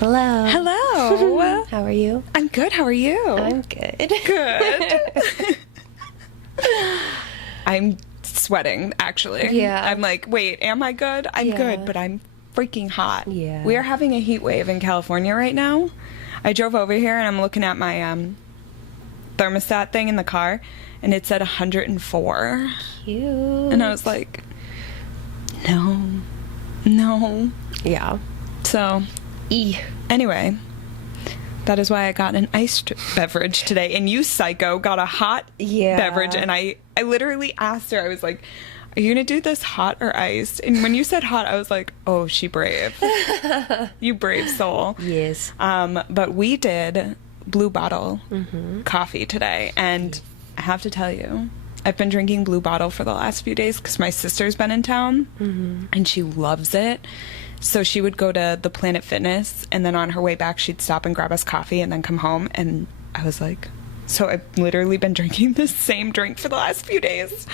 Hello. Hello. How are you? I'm good. How are you? I'm good. Good. I'm sweating, actually. Yeah. I'm like, wait, am I good? I'm good, but I'm freaking hot. Yeah. We are having a heat wave in California right now. I drove over here and I'm looking at my thermostat thing in the car, and it said 104. Cute. And I was like, no. Yeah. So, anyway, that is why I got an iced beverage today. And you, psycho, got a hot beverage. And I literally asked her, I was like, are you going to do this hot or iced? And when you said hot, I was like, oh, she brave. You brave soul. Yes. But we did Blue Bottle coffee today. And I have to tell you, I've been drinking Blue Bottle for the last few days because my sister's been in town and she loves it. So she would go to the Planet Fitness, and then on her way back, she'd stop and grab us coffee and then come home. And I was like, so I've literally been drinking the same drink for the last few days.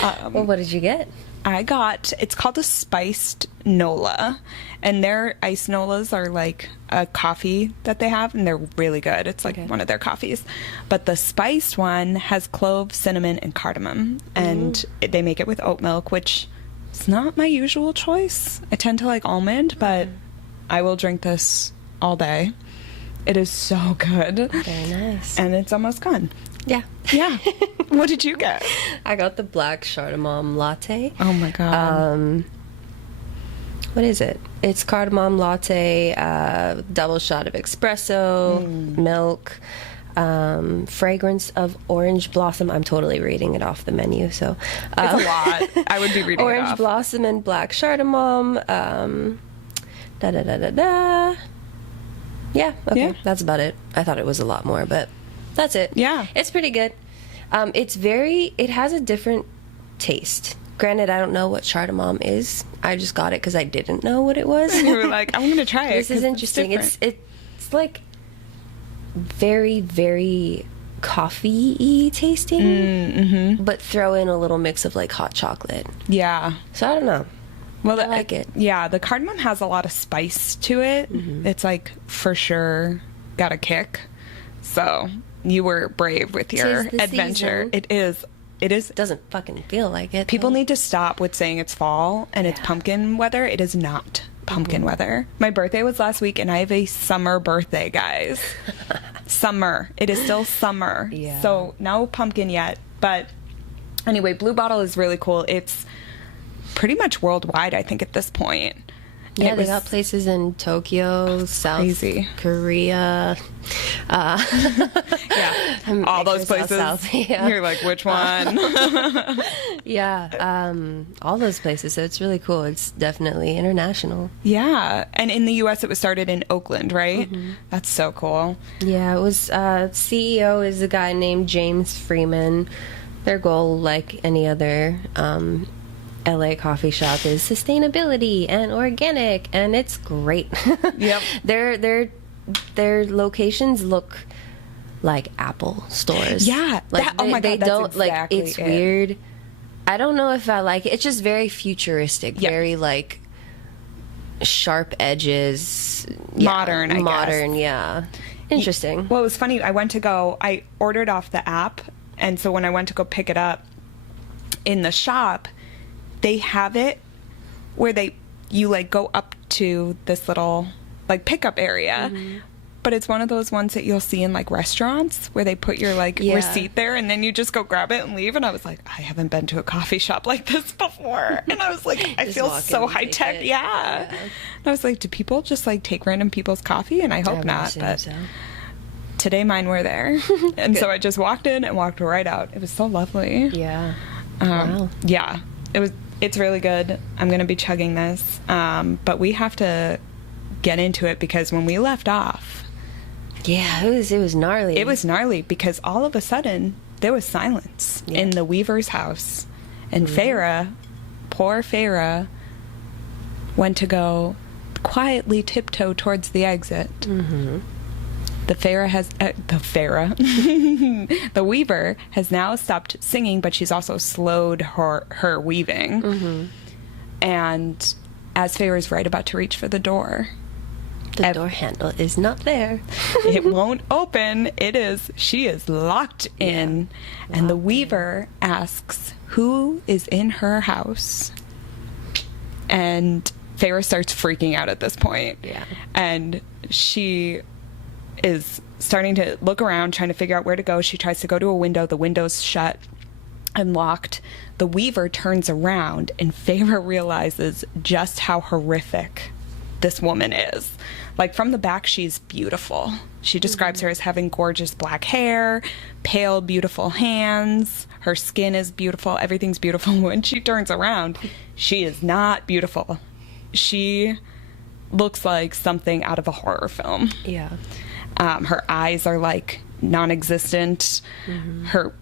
Well, what did you get? It's called a spiced Nola, and their iced Nolas are like a coffee that they have, and they're really good. It's like one of their coffees. But the spiced one has clove, cinnamon, and cardamom, and they make it with oat milk, which is not my usual choice. I tend to like almond, but I will drink this all day. It is so good. Very nice. And it's almost gone. Yeah. Yeah. What did you get? I got the black cardamom latte. Oh my god. What is it? It's cardamom latte, double shot of espresso, milk, fragrance of orange blossom. I'm totally reading it off the menu, so It's a lot. I would be reading it orange off. blossom and black cardamom. Yeah, okay. Yeah. That's about it. I thought it was a lot more, but that's it. Yeah. It's pretty good. It has a different taste. Granted, I don't know what cardamom is. I just got it because I didn't know what it was. You were like, I'm going to try it. This is interesting. It's like very, very coffee-y tasting, but throw in a little mix of like hot chocolate. Yeah. So I don't know. Well, I like it. Yeah, the cardamom has a lot of spice to it. It's like for sure got a kick. So you were brave with your the adventure. season. It is. It doesn't fucking feel like it. People though. need to stop with saying it's fall and it's pumpkin weather. It is not pumpkin weather. My birthday was last week, and I have a summer birthday, guys. Summer. It is still summer. Yeah. So no pumpkin yet. But anyway, Blue Bottle is really cool. It's pretty much worldwide, I think, at this point. Yeah, they got places in Tokyo, South Korea. Yeah, all those places. South, yeah. You're like, which one? Yeah, all those places. So it's really cool. It's definitely international. Yeah, and in the U.S. it was started in Oakland, right? That's so cool. Yeah, it was. CEO is a guy named James Freeman. Their goal, like any other LA coffee shop, is sustainability and organic, and it's great. Yep. Their locations look like Apple stores. Yeah. Like oh my God, that's don't exactly like it's it. weird. I don't know if I like it. It's just very futuristic, very like sharp edges, Modern, I guess. modern, yeah. Interesting. Well, it was funny. I ordered off the app, and so when I went to go pick it up in the shop, they have it where you like go up to this little like pickup area, but it's one of those ones that you'll see in like restaurants where they put your like receipt there, and then you just go grab it and leave. And I was like, I haven't been to a coffee shop like this before, and I was like, I feel so high tech. Yeah. And I was like, do people just like take random people's coffee? And I hope not, but so. Today mine were there, and so I just walked in and walked right out. It was so lovely. Yeah. Wow. Yeah, it's really good. I'm gonna be chugging this, but we have to get into it because when we left off, yeah, it was gnarly. It was gnarly because all of a sudden there was silence in the Weaver's house, and poor Farrah, went to go quietly tiptoe towards the exit. The Weaver has now stopped singing, but she's also slowed her weaving. And as Farrah's right about to reach for the door, The door handle is not there. It won't open. She is locked in. Yeah. And the Weaver asks who is in her house. And Feyre starts freaking out at this point. Yeah. And she is starting to look around, trying to figure out where to go. She tries to go to a window. The window's shut and locked. The Weaver turns around, and Feyre realizes just how horrific this woman is. Like, from the back, she's beautiful. She describes her as having gorgeous black hair, pale, beautiful hands. Her skin is beautiful. Everything's beautiful. When she turns around, she is not beautiful. She looks like something out of a horror film. Yeah. Her eyes are, like, non-existent. Mm-hmm. Her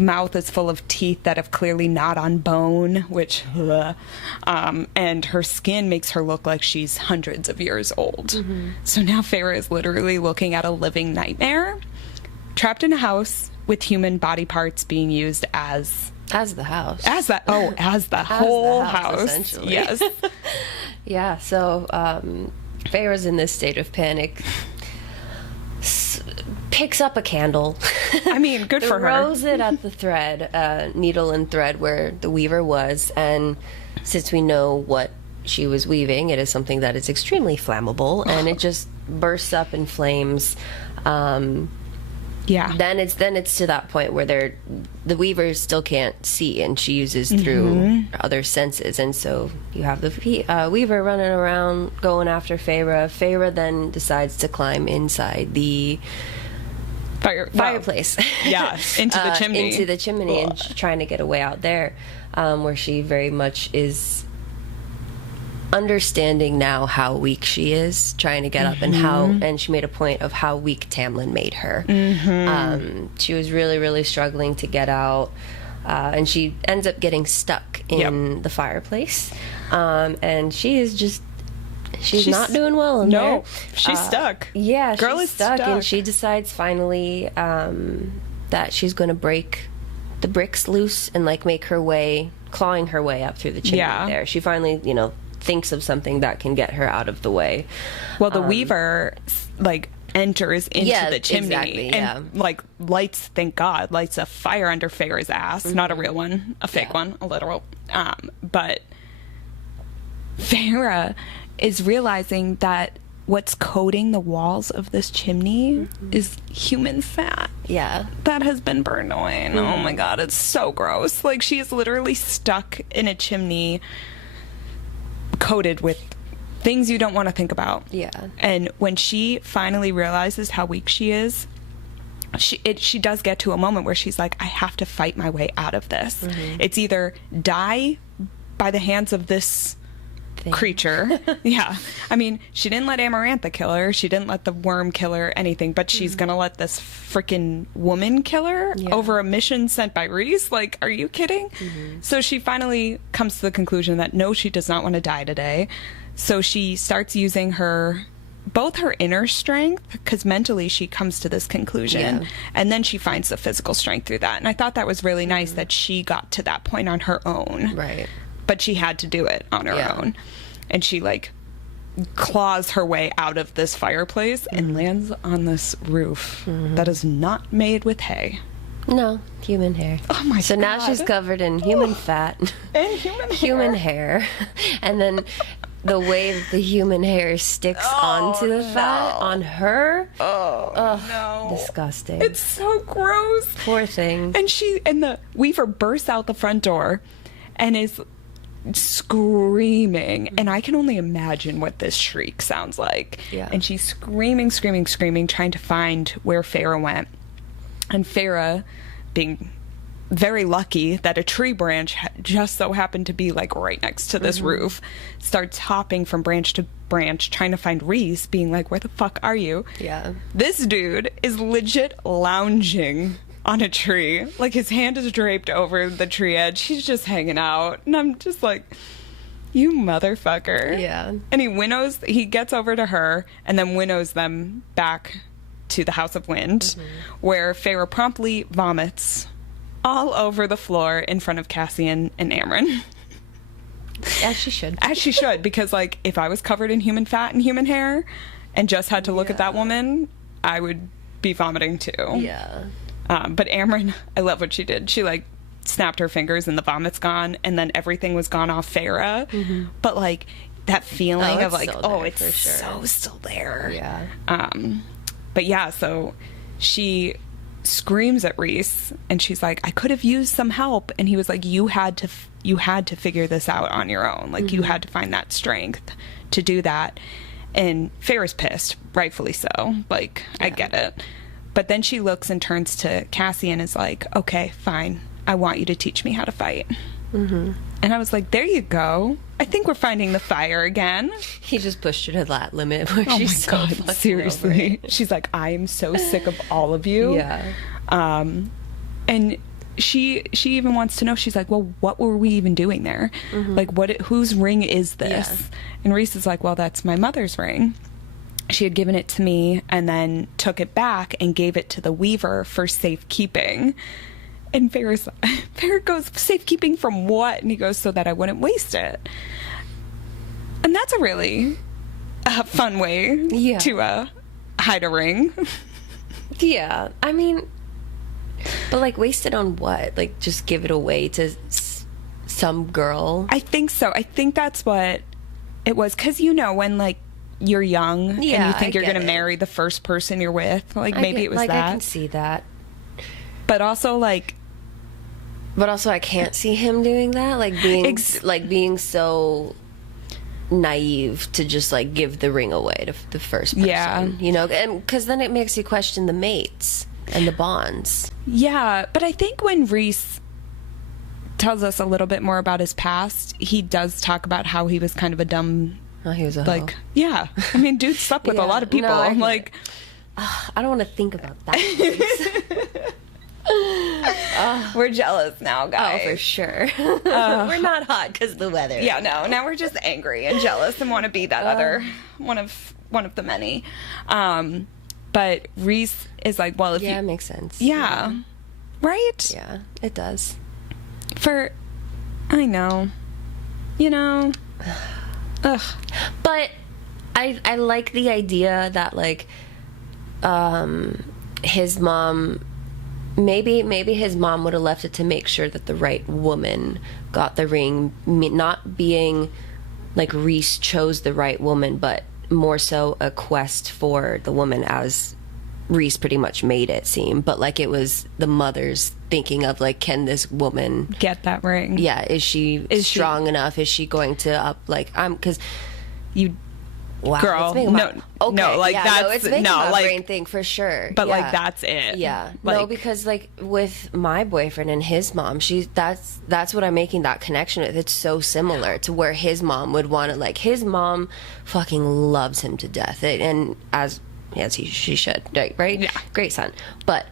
mouth is full of teeth that have clearly gnawed on bone, which and her skin makes her look like she's hundreds of years old. Mm-hmm. So now Feyre is literally looking at a living nightmare, trapped in a house with human body parts being used as the house, as the whole house essentially. Yes. Yeah, so Feyre's in this state of panic, picks up a candle. I mean, good for her. Throws it at the thread, needle and thread where the Weaver was. And since we know what she was weaving, it is something that is extremely flammable, and it just bursts up in flames. Yeah. Then it's to that point where the Weaver still can't see, and she uses through other senses, and so you have the Weaver running around going after Feyre. Feyre then decides to climb inside the fireplace. Yeah, into the chimney. Into the chimney and trying to get away out there, where she very much is understanding now how weak she is, trying to get up, and she made a point of how weak Tamlin made her. She was really, really struggling to get out, and she ends up getting stuck in the fireplace, and she's not doing well in there. No, she's stuck. Yeah, Girl she's is stuck, and she decides finally that she's going to break the bricks loose and like make her way, clawing her way up through the chimney. There, she finally, thinks of something that can get her out of the way. Well, the Weaver enters into the chimney and lights, thank God, lights a fire under Feyre's ass. Not a real one, a fake one, a literal. But Feyre is realizing that what's coating the walls of this chimney is human fat. Yeah. That has been burned away. And oh my God, it's so gross. Like, she is literally stuck in a chimney coated with things you don't want to think about. Yeah. And when she finally realizes how weak she is, she does get to a moment where she's like, I have to fight my way out of this. It's either die by the hands of this creature. Yeah. I mean, she didn't let Amarantha kill her. She didn't let the worm kill her, anything, but she's gonna let this freaking woman kill her over a mission sent by Rhys? Like, are you kidding? So she finally comes to the conclusion that no, she does not want to die today. So she starts using both her inner strength, because mentally she comes to this conclusion, and then she finds the physical strength through that. And I thought that was really nice that she got to that point on her own. Right. But she had to do it on her own. And she claws her way out of this fireplace and lands on this roof that is not made with hay. No, human hair. Oh my God. So now she's covered in human fat. And human hair. And then the way that the human hair sticks onto the fat on her. No. Disgusting. It's so gross. Poor thing. And the Weaver bursts out the front door and is screaming, and I can only imagine what this shriek sounds like. And she's screaming, trying to find where Feyre went. And Feyre, being very lucky that a tree branch just so happened to be right next to this roof, starts hopping from branch to branch trying to find Rhys, being like, where the fuck are you? This dude is legit lounging on a tree. His hand is draped over the tree edge. He's just hanging out. And I'm just like, you motherfucker. Yeah. And he gets over to her and then winnows them back to the House of Wind, where Feyre promptly vomits all over the floor in front of Cassian and Amryn. As she should. As she should, because if I was covered in human fat and human hair, and just had to look at that woman, I would be vomiting too. Yeah. But Amryn, I love what she did. She like snapped her fingers and the vomit's gone, and then everything was gone off Farrah. But like that feeling of like, it's so still there. Yeah. But yeah, so she screams at Reese, and she's like, I could have used some help. And he was like, you had to figure this out on your own. Like you had to find that strength to do that. And Farrah's pissed, rightfully so. Like, I get it. But then she looks and turns to Cassie and is like, okay, fine. I want you to teach me how to fight. And I was like, there you go. I think we're finding the fire again. He just pushed her to that limit where she's my God, seriously. She's like, I am so sick of all of you. Yeah. And she even wants to know, she's like, well, what were we even doing there? Like, whose ring is this? Yeah. And Reese is like, well, that's my mother's ring. She had given it to me and then took it back and gave it to the weaver for safekeeping. And Farrah goes, safekeeping from what? And he goes, so that I wouldn't waste it. And that's a really fun way to hide a ring. Yeah. I mean, but like waste it on what? Like just give it away to some girl? I think so. I think that's what it was. Because, you know, when like you're young and you think you're going to marry the first person you're with, like maybe it was that. I can see that. But also I can't see him doing that, like being so naive to just like give the ring away to the first person, you know, and because then it makes you question the mates and the bonds. Yeah, but I think when Reese tells us a little bit more about his past, he does talk about how he was kind of a dumb. Oh, he was a like, hoe. Yeah. I mean, dude slept with a lot of people. No, I'm like, I don't want to think about that. We're jealous now, guys. Oh, for sure. We're not hot because the weather. Yeah, no. Now we're just angry and jealous and want to be that other one of the many. But Reese is like, well, if it makes sense. Yeah. Right? Yeah, it does. I know. You know. Ugh. But I like the idea that like his mom, maybe his mom would have left it to make sure that the right woman got the ring, not being like Reese chose the right woman, but more so a quest for the woman, as Reese pretty much made it seem. But like it was the mother's thinking of like, can this woman get that ring? Yeah, is she strong enough? Is she going to up like because you. Wow, girl, it's making my brain think for sure. But like that's it. Yeah, like, no, because like with my boyfriend and his mom, that's what I'm making that connection with. It's so similar to where his mom would want to, like, his mom fucking loves him to death, and as she should, right? Yeah, great son, but.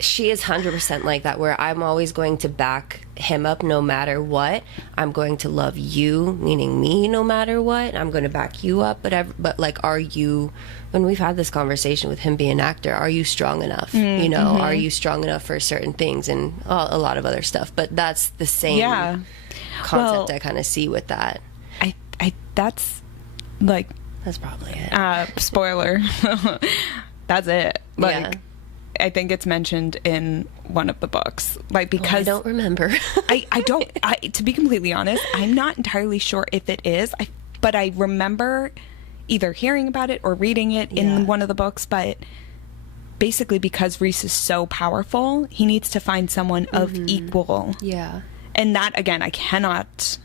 She is 100% like that, where I'm always going to back him up no matter what. I'm going to love you, meaning me, no matter what. I'm going to back you up, but like, are you, when we've had this conversation with him being an actor, are you strong enough? You know, are you strong enough for certain things and a lot of other stuff? But that's the same concept I kind of see with that. That's like... That's probably it. Spoiler. That's it. Like... I think it's mentioned in one of the books, like, because I don't remember. To be completely honest, I'm not entirely sure if it is, but I remember either hearing about it or reading it in one of the books. But basically, because Reese is so powerful, he needs to find someone of equal. Yeah. And that, again, I cannot...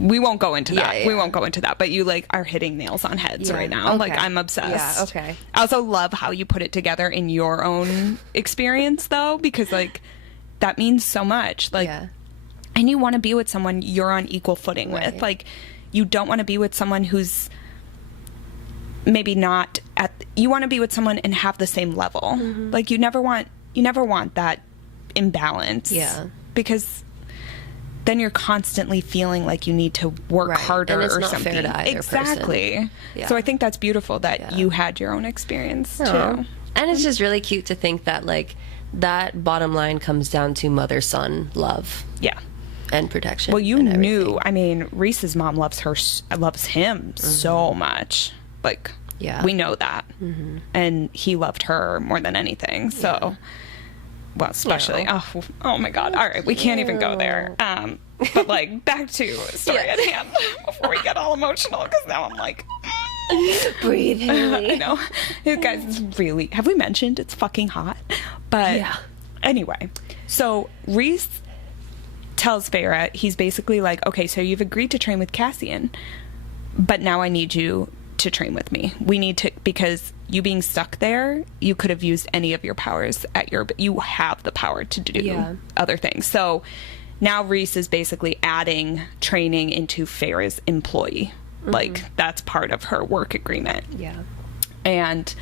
We won't go into that. Yeah. We won't go into that. But you like are hitting nails on heads right now. Okay. Like, I'm obsessed. Yeah, okay. I also love how you put it together in your own experience, though, because like that means so much. Like, and you want to be with someone you're on equal footing with. Like, you don't want to be with someone who's maybe not at. You want to be with someone and have the same level. Like, you never want that imbalance. Yeah. Because then you're constantly feeling like you need to work harder, and it's or not something. Fair to either exactly. Person. Yeah. So I think that's beautiful that you had your own experience too. And it's just really cute to think that like that bottom line comes down to mother-son love. Yeah. and protection. Well, you and knew. I mean, Reese's mom loves him so much. Like, we know that. And he loved her more than anything. So, well, especially. Oh my God. All right, we can't even go there. But like, back to story at hand before we get all emotional, because now I'm like, breathe heavily. I know, you guys, it's really. Have we mentioned it's fucking hot? But anyway, so Reese tells Feyre, he's basically like, okay, so you've agreed to train with Cassian, but now I need you to train with me. We need to, because you being stuck there, you could have used any of your powers you have the power to do other things. So now Reese is basically adding training into Feyre's employee. Like, that's part of her work agreement. Yeah. And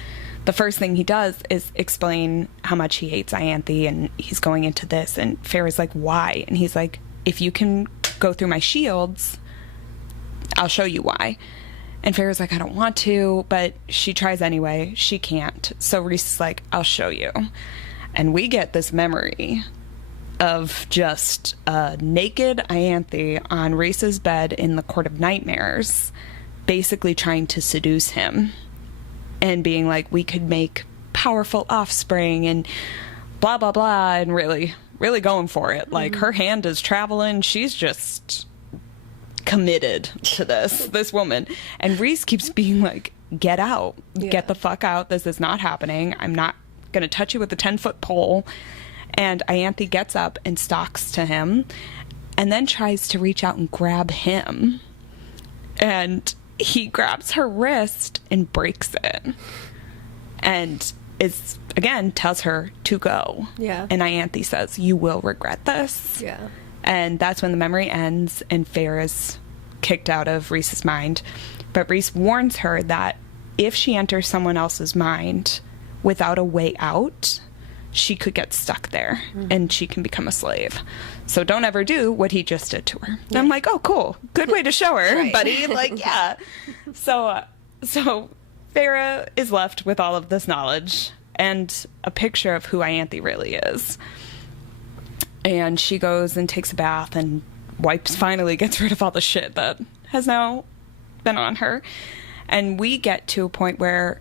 the first thing he does is explain how much he hates Ianthe, and he's going into this, and Feyre's like, why? And he's like, if you can go through my shields, I'll show you why. And Feyre's like, I don't want to, but she tries anyway. She can't. So Reese is like, I'll show you. And we get this memory of just a naked Ianthe on Reese's bed in the Court of Nightmares, basically trying to seduce him and being like, we could make powerful offspring and blah, blah, blah, and really, really going for it. Like, her hand is traveling. She's just committed to this woman. And Reese keeps being like, get out. Get the fuck out. This is not happening. I'm not going to touch you with a 10-foot pole. And Ianthe gets up and stalks to him and then tries to reach out and grab him. And he grabs her wrist and breaks it. And tells her to go. Yeah. And Ianthe says, you will regret this. Yeah. And that's when the memory ends and Feyre is kicked out of Reese's mind. But Reese warns her that if she enters someone else's mind without a way out, she could get stuck there and she can become a slave. So don't ever do what he just did to her. And I'm like, oh, cool. Good way to show her, buddy. Like, yeah. So Feyre is left with all of this knowledge and a picture of who Ianthe really is. And she goes and takes a bath and finally gets rid of all the shit that has now been on her. And we get to a point where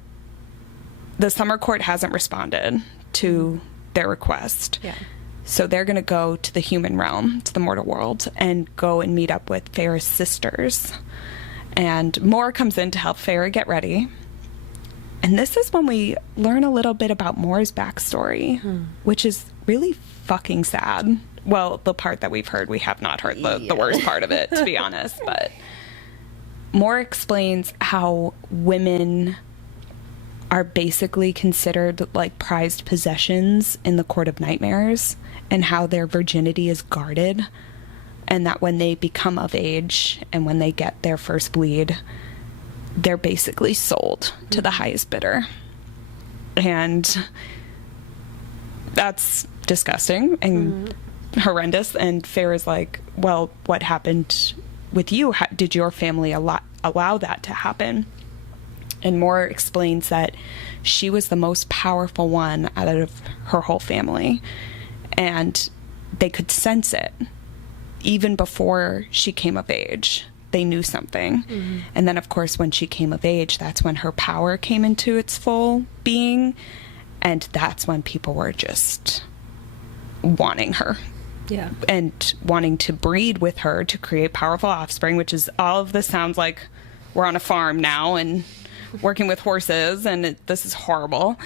the Summer Court hasn't responded to their request. Yeah. So they're going to go to the human realm, to the mortal world, and go and meet up with Feyre's sisters. And Mor comes in to help Feyre get ready. And this is when we learn a little bit about Mor's backstory, which is really fucking sad. Well, the part that we've heard, we have not heard the worst part of it, to be honest. But Mor explains how women are basically considered like prized possessions in the Court of Nightmares, and how their virginity is guarded, and that when they become of age and when they get their first bleed, they're basically sold to the highest bidder. And that's disgusting and horrendous. And Feyre's like, well, what happened with you? How, did your family allow that to happen? And Mor explains that she was the most powerful one out of her whole family. And they could sense it. Even before she came of age, they knew something. And then, of course, when she came of age, that's when her power came into its full being. And that's when people were just wanting her. Yeah. And wanting to breed with her to create powerful offspring, which is all of this sounds like we're on a farm now and working with horses, and this is horrible.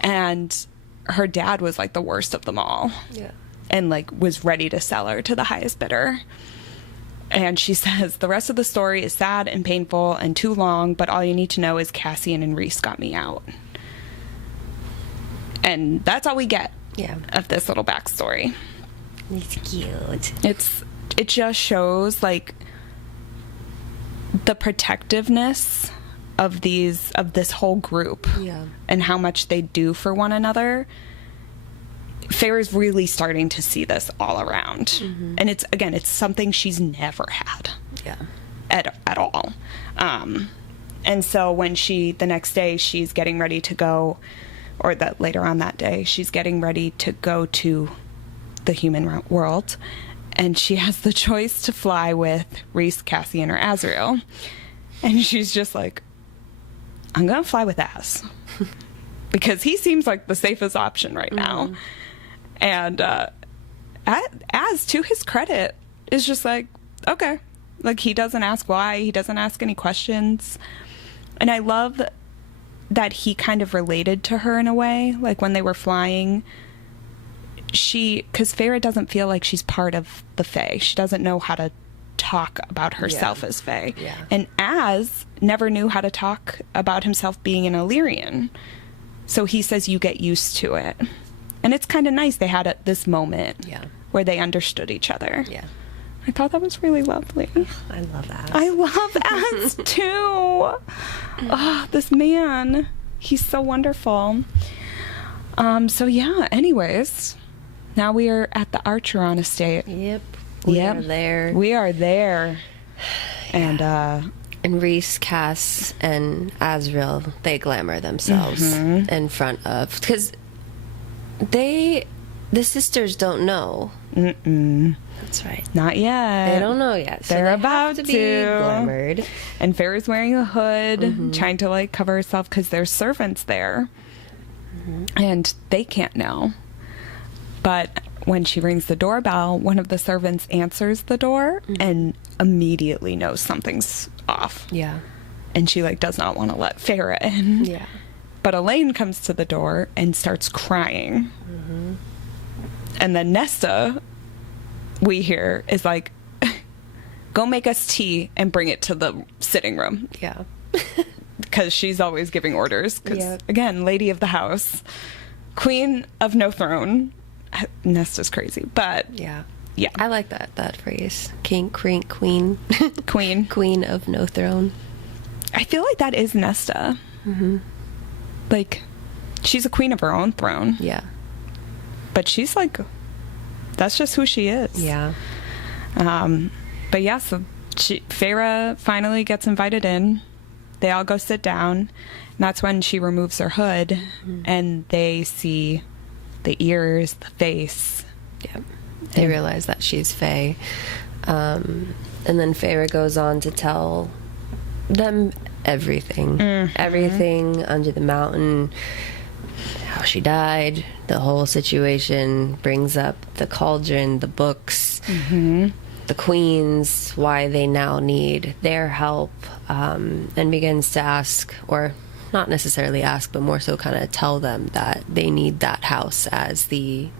And her dad was like the worst of them all. Yeah. And like was ready to sell her to the highest bidder. And she says, the rest of the story is sad and painful and too long, but all you need to know is Cassian and Reese got me out. And that's all we get of this little backstory. It's cute. It just shows like the protectiveness of this whole group and how much they do for one another. Feyre's really starting to see this all around. And it's something she's never had at all. And so when the next day she's getting ready to go, or that later on that day, she's getting ready to go to the human world, and she has the choice to fly with Rhys, Cassian, or Azriel. And she's just like, I'm going to fly with Az. Because he seems like the safest option right now. And Az, to his credit, is just like, okay. Like, he doesn't ask why. He doesn't ask any questions. And I love that he kind of related to her in a way. Like, when they were flying, because Feyre doesn't feel like she's part of the Fae. She doesn't know how to talk about herself as Fae. Yeah. And Az never knew how to talk about himself being an Illyrian. So he says, you get used to it. And it's kind of nice they had this moment where they understood each other. Yeah. I thought that was really lovely. I love Az. I love Az too. Oh, this man. He's so wonderful. So yeah, anyways, now we are at the Archeron estate. Yep. We are there. We are there. And Rhys, Cass, and Azriel, they glamour themselves in front of... Because the sisters don't know. That's right. Not yet. They don't know yet. So They're about to be glamored. And Feyre's wearing a hood, trying to, like, cover herself because there's servants there. And they can't know. But when she rings the doorbell, one of the servants answers the door and immediately knows something's off. Yeah. And she, like, does not want to let Feyre in. Yeah. But Elaine comes to the door and starts crying. And then Nesta, we hear, is like, go make us tea and bring it to the sitting room. Yeah. Because she's always giving orders. Because, Yep. again, lady of the house, queen of no throne. Nesta's crazy, but Yeah. yeah. I like that phrase. King, queen. Queen of no throne. I feel like that is Nesta. Like, she's a queen of her own throne. Yeah. But she's like, that's just who she is. Yeah. But yeah, so Feyre finally gets invited in. They all go sit down. And that's when she removes her hood and they see the ears, the face. Yep. They realize that she's Fae. And then Feyre goes on to tell them everything. Everything under the mountain. How she died, the whole situation, brings up the cauldron, the books, the queens, why they now need their help, and begins to ask, or not necessarily ask, but more so kind of tell them that they need that house as the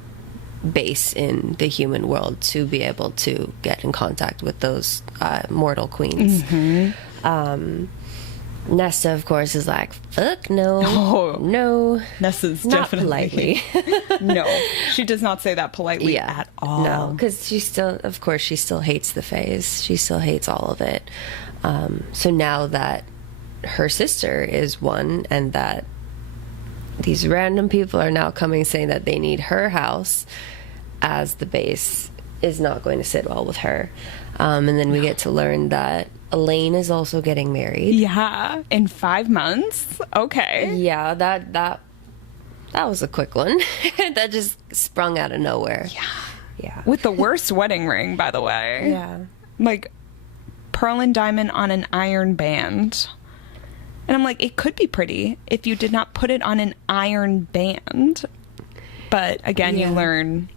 base in the human world to be able to get in contact with those mortal queens. Nesta, of course, is like, fuck no. No. Nesta's not definitely. politely. No. She does not say that politely at all. No, because she still hates the Faes. She still hates all of it. So now that her sister is one and that these random people are now coming saying that they need her house as the base is not going to sit well with her. And then we get to learn that Elaine is also getting married. Yeah, in 5 months. Okay. Yeah, that was a quick one. That just sprung out of nowhere. Yeah. With the worst wedding ring, by the way. Yeah. Like, pearl and diamond on an iron band. And I'm like, it could be pretty if you did not put it on an iron band. But again, you learn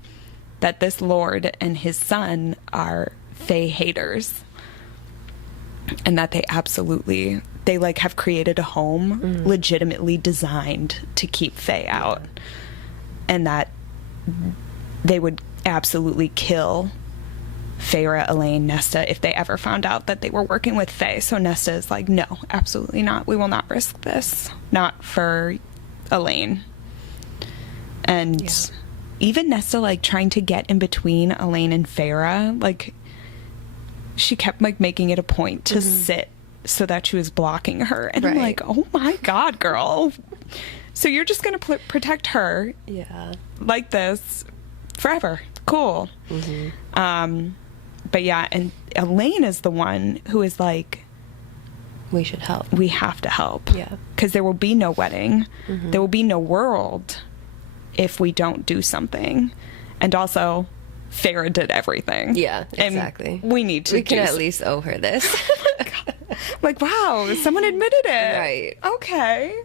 that this lord and his son are Fae haters. And that they like have created a home legitimately designed to keep Fae out. And that they would absolutely kill Feyre, Elaine, Nesta if they ever found out that they were working with Fae. So Nesta is like, no, absolutely not. We will not risk this. Not for Elaine. And even Nesta, like, trying to get in between Elaine and Feyre, like, she kept, like, making it a point to sit so that she was blocking her. And I'm like, oh my God, girl. So you're just going to protect her like this forever. Cool. But yeah, and Elaine is the one who is like, we should help. We have to help. Yeah. Because there will be no wedding. There will be no world if we don't do something. And also, Farrah did everything. Yeah, exactly. And we need to. We can at least owe her this. Like, wow, someone admitted it. Right. Okay.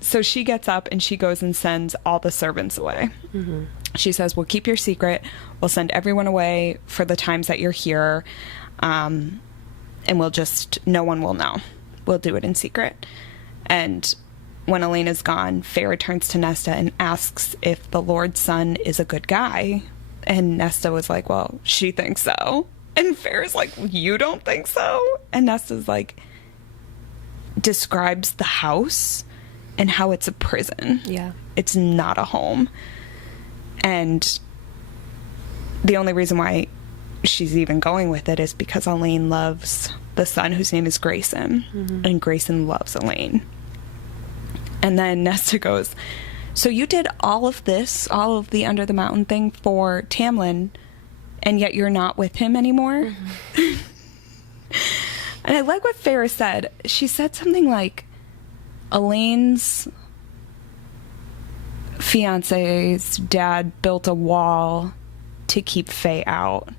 So she gets up and she goes and sends all the servants away. Mm-hmm. She says, we'll keep your secret. We'll send everyone away for the times that you're here. And no one will know. We'll do it in secret. And when Elaine is gone, Farrah turns to Nesta and asks if the Lord's son is a good guy. And Nesta was like, well, she thinks so. And Farrah's like, you don't think so? And Nesta's like, describes the house and how it's a prison. Yeah. It's not a home. And the only reason why she's even going with it is because Elaine loves the son whose name is Grayson. Mm-hmm. And Grayson loves Elaine. And then Nesta goes, so you did all of this, all of the Under the Mountain thing for Tamlin, and yet you're not with him anymore? Mm-hmm. And I like what Farrah said. She said something like, Elaine's fiance's dad built a wall to keep Faye out,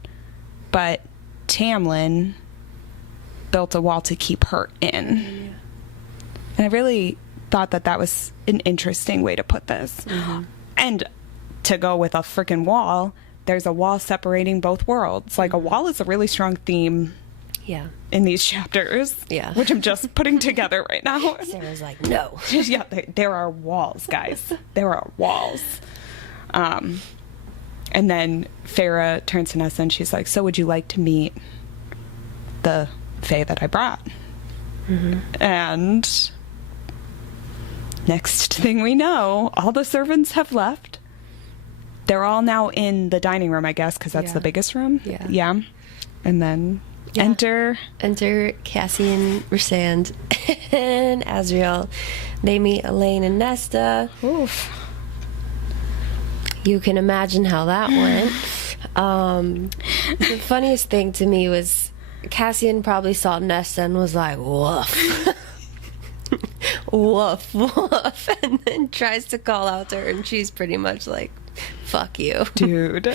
but Tamlin built a wall to keep her in. Yeah. And I really thought that was an interesting way to put this. Mm-hmm. And to go with a freaking wall, there's a wall separating both worlds. Like, a wall is a really strong theme in these chapters, which I'm just putting together right now. Sarah's like, no. Yeah, there are walls, guys. There are walls. And then Farrah turns to Nesta and she's like, so would you like to meet the Fae that I brought? Mm-hmm. And next thing we know, all the servants have left. They're all now in the dining room, I guess, because that's the biggest room. Yeah. And then enter Cassian, Rhysand, and Azriel. They meet Elaine and Nesta. Oof. You can imagine how that went. The funniest thing to me was Cassian probably saw Nesta and was like, woof. Woof, woof. And then tries to call out to her, and she's pretty much like, fuck you. Dude.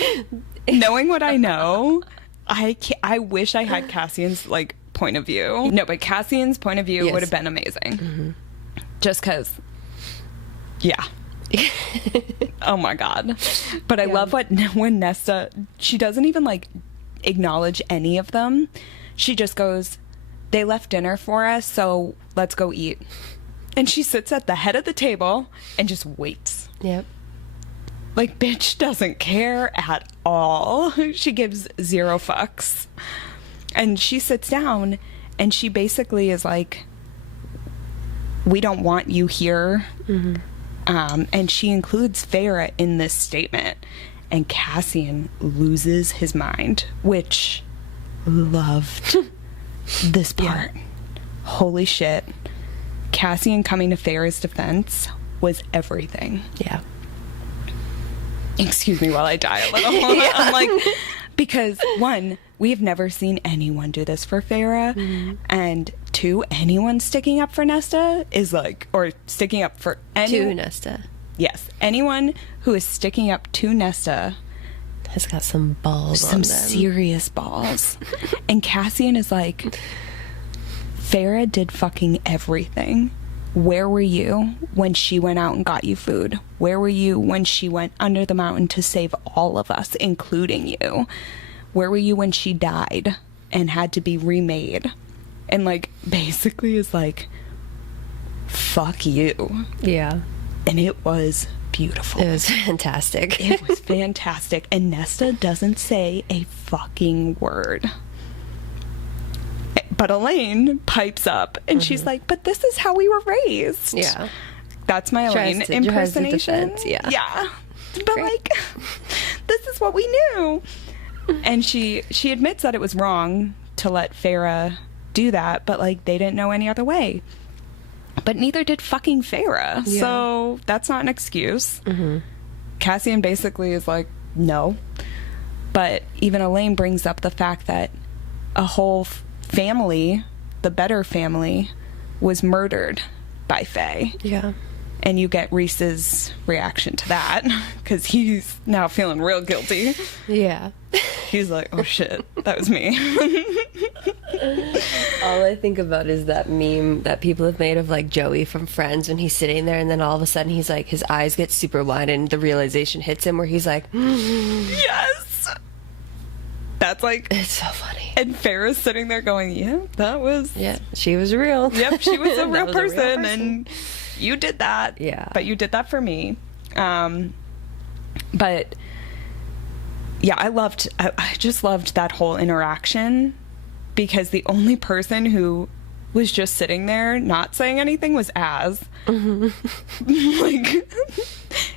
Knowing what I know, I wish I had Cassian's, like, point of view. No, but Cassian's point of view would have been amazing. Mm-hmm. Just because, oh my God. But I love when Nesta, she doesn't even, like, acknowledge any of them. She just goes, they left dinner for us, so let's go eat. And she sits at the head of the table and just waits. Yep. Like, bitch doesn't care at all. She gives zero fucks. And she sits down and she basically is like, we don't want you here. Mm-hmm. And she includes Farrah in this statement. And Cassian loses his mind, which loved this part. Yeah. Holy shit. Cassian coming to Farrah's defense was everything. Yeah. Excuse me while I die a little. I'm like, because one, we have never seen anyone do this for Farrah. Mm-hmm. And two, anyone sticking up for Nesta is like, or sticking up for to Nesta. Yes. Anyone who is sticking up to Nesta has got some balls on them. Some serious balls. And Cassian is like, Farrah did fucking everything. Where were you when she went out and got you food? Where were you when she went under the mountain to save all of us, including you? Where were you when she died and had to be remade? And, like, basically is like, fuck you. Yeah. And it was beautiful. It was fantastic. It was fantastic. And Nesta doesn't say a fucking word. But Elaine pipes up and she's like, but this is how we were raised. Yeah. That's my Elaine impersonation. Yeah. But great. Like, this is what we knew. And she admits that it was wrong to let Farrah do that, but, like, they didn't know any other way. But neither did fucking Farrah. Yeah. So that's not an excuse. Mm-hmm. Cassian basically is like, no. But even Elaine brings up the fact that a whole family, the Better family, was murdered by Faye. Yeah. And you get Reese's reaction to that, because he's now feeling real guilty. Yeah. He's like, oh shit, that was me. All I think about is that meme that people have made of like Joey from Friends when he's sitting there and then all of a sudden he's like, his eyes get super wide and the realization hits him where he's like, yes! That's like... It's so funny. And Farrah's sitting there going, yeah, that was... Yeah, she was real. Yep, she was a real was a real person, person. and you did that. Yeah. But you did that for me. But... Yeah, I just loved that whole interaction, because the only person who was just sitting there not saying anything was Az. Mm-hmm. Like,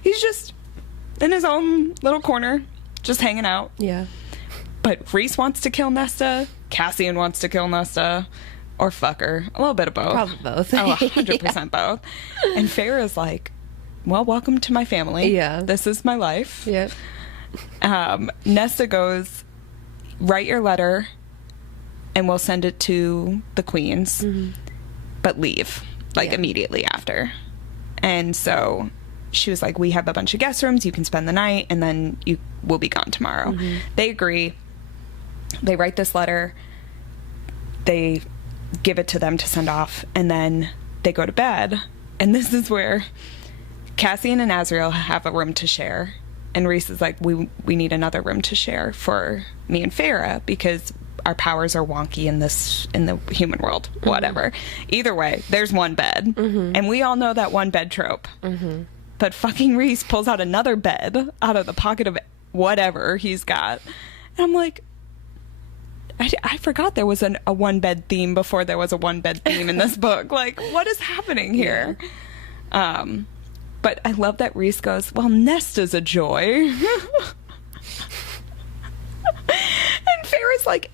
he's just in his own little corner, just hanging out. Yeah. But Reese wants to kill Nesta, Cassian wants to kill Nesta, or fuck her. A little bit of both. Probably both. Oh, 100% both. And Farrah's like, well, welcome to my family. Yeah. This is my life. Yep. Nesta goes, write your letter and we'll send it to the queens, but leave immediately after. And so she was like, we have a bunch of guest rooms, you can spend the night and then you will be gone tomorrow. They agree. They write this letter, they give it to them to send off, and then they go to bed. And this is where Cassian and Azriel have a room to share. And Reese is like, we need another room to share for me and Farrah because our powers are wonky in the human world. Whatever. Either way, there's one bed. And we all know that one bed trope. But fucking Reese pulls out another bed out of the pocket of whatever he's got. And I'm like, I forgot there was a one bed theme before there was a one bed theme in this book. Like, what is happening here? Yeah. But I love that Reese goes, well, Nesta's a joy. And Farrah's like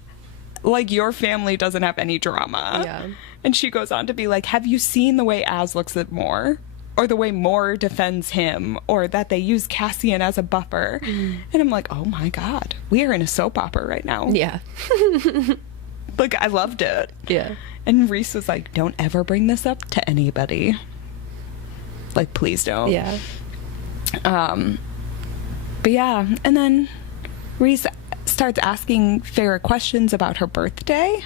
your family doesn't have any drama. Yeah. And she goes on to be like, have you seen the way Az looks at Moore? Or the way Moore defends him? Or that they use Cassian as a buffer? And I'm like, oh my God, we are in a soap opera right now. Yeah. Like, I loved it. Yeah. And Reese was like, don't ever bring this up to anybody. Like, please don't. Yeah. But yeah, and then Reese starts asking Farrah questions about her birthday.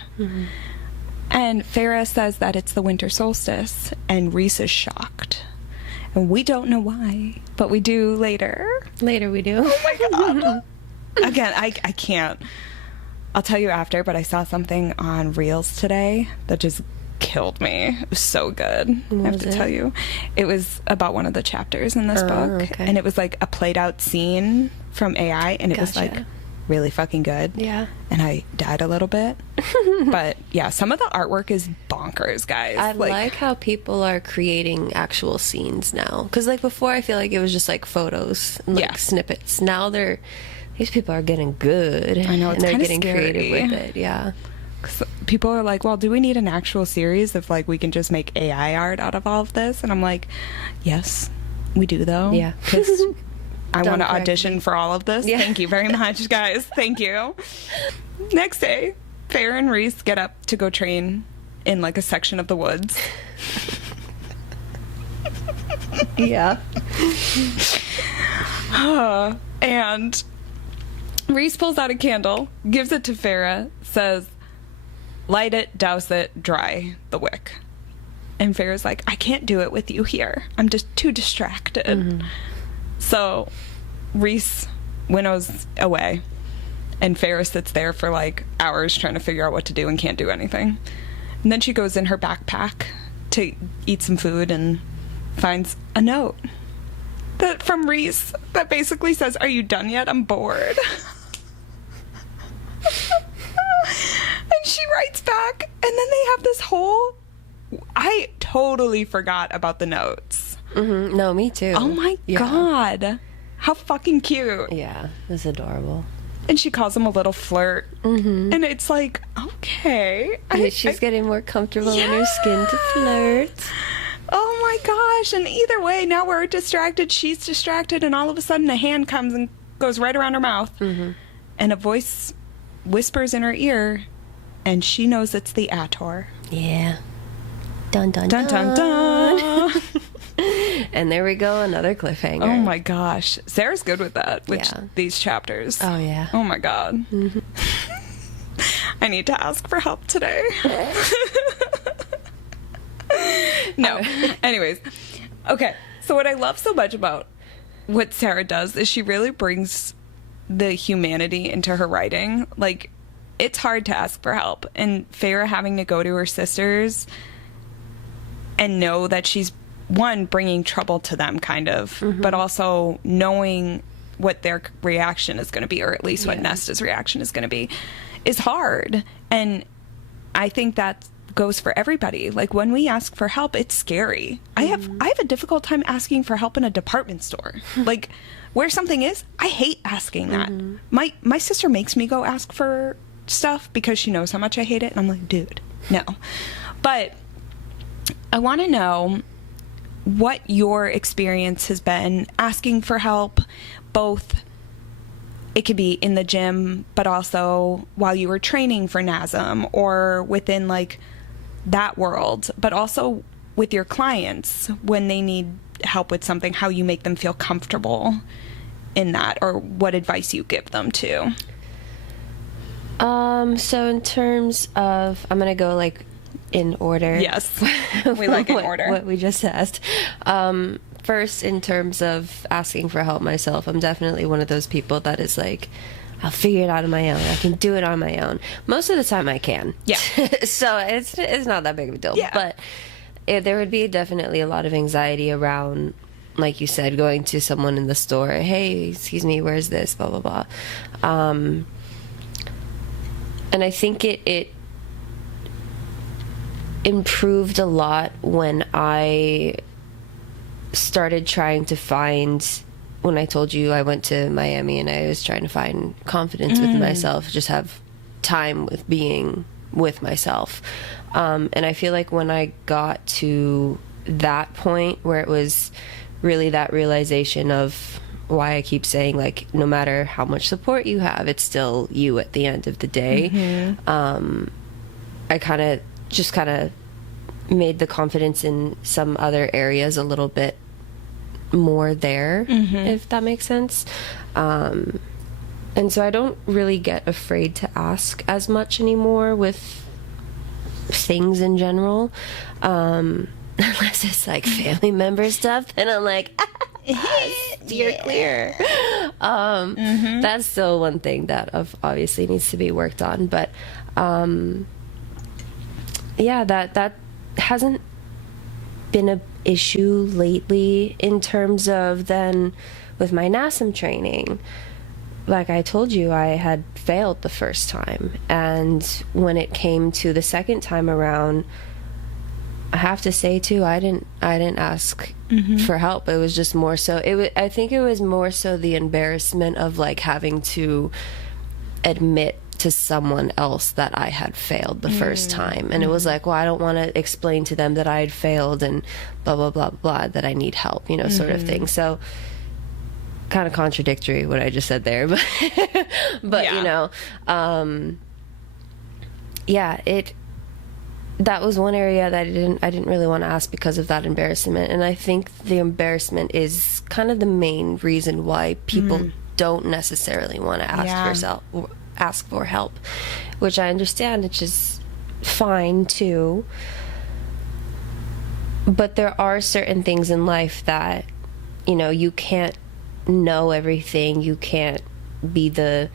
And Farrah says that it's the winter solstice, and Reese is shocked. And we don't know why, but we do later. Later we do. Oh my God. Again, I can't. I'll tell you after, but I saw something on Reels today that just killed me. It was so good. I have to tell you. It was about one of the chapters in this book. Okay. And it was like a played out scene from AI, and it was like really fucking good. Yeah. And I died a little bit. But yeah, some of the artwork is bonkers, guys. I like how people are creating actual scenes now. Because like before, I feel like it was just like photos and like snippets. Now these people are getting good. I know, it's and they're getting scary. creative with it. Yeah. Cause people are like, well, do we need an actual series if like we can just make AI art out of all of this? And I'm like, yes, we do though. Yeah. Because I want to audition for all of this. Yeah. Thank you very much, guys. Thank you. Next day, Farrah and Reese get up to go train in like a section of the woods. Yeah. And Reese pulls out a candle, gives it to Farrah, says, light it, douse it, dry the wick. And Farrah's like, I can't do it with you here. I'm just too distracted. So Reese winnows away, and Farrah sits there for like hours trying to figure out what to do and can't do anything. And then she goes in her backpack to eat some food and finds a note from Reese that basically says, are you done yet? I'm bored. And she writes back, and then they have this whole... I totally forgot about the notes. No, me too. Oh my God. How fucking cute. Yeah, it's adorable. And she calls him a little flirt. And it's like, okay. She's getting more comfortable in her skin to flirt. Oh my gosh. And either way, now we're distracted. She's distracted. And all of a sudden a hand comes and goes right around her mouth. And a voice whispers in her ear. And she knows it's the Ator. Yeah. Dun, dun, dun, dun, dun. And there we go, another cliffhanger. Oh my gosh. Sarah's good with that, these chapters. Oh, yeah. Oh my God. I need to ask for help today. No. Anyways. Okay. So what I love so much about what Sarah does is she really brings the humanity into her writing. Like, it's hard to ask for help. And Feyre having to go to her sisters and know that she's, one, bringing trouble to them, kind of, but also knowing what their reaction is going to be, or at least what Nesta's reaction is going to be, is hard. And I think that goes for everybody. Like, when we ask for help, it's scary. I have a difficult time asking for help in a department store. Like, where something is, I hate asking that. My sister makes me go ask for stuff because she knows how much I hate it, and I'm like, dude, no. But I want to know what your experience has been asking for help, both it could be in the gym, but also while you were training for NASM, or within like that world, but also with your clients when they need help with something, how you make them feel comfortable in that, or what advice you give them too. So in terms of, I'm going to go like in order. Yes. We like in order. What we just asked. First, in terms of asking for help myself, I'm definitely one of those people that is like, I'll figure it out on my own. I can do it on my own. Most of the time I can. Yeah. So it's not that big of a deal. Yeah. But there would be definitely a lot of anxiety around, like you said, going to someone in the store. Hey, excuse me, where's this? Blah, blah, blah. And I think it improved a lot when I started trying to find, when I told you I went to Miami and I was trying to find confidence with myself, just have time with being with myself. And I feel like when I got to that point where it was really that realization of why I keep saying, like, no matter how much support you have, it's still you at the end of the day. I kind of made the confidence in some other areas a little bit more there, if that makes sense. And so I don't really get afraid to ask as much anymore with things in general, unless it's like family member stuff, and I'm like, you're clear. That's still one thing that obviously needs to be worked on, but that hasn't been a issue lately. In terms of then with my NASM training, like I told you, I had failed the first time, and when it came to the second time around, I have to say too, I didn't ask for help. It was just more so, I think it was more so the embarrassment of like having to admit to someone else that I had failed the first time, and it was like, well, I don't want to explain to them that I had failed and blah blah blah blah, that I need help, sort of thing. So kind of contradictory what I just said there, but that was one area that I didn't really want to ask because of that embarrassment. And I think the embarrassment is kind of the main reason why people don't necessarily want to ask for help, which I understand, which is fine too. But there are certain things in life that, you can't know everything. You can't be the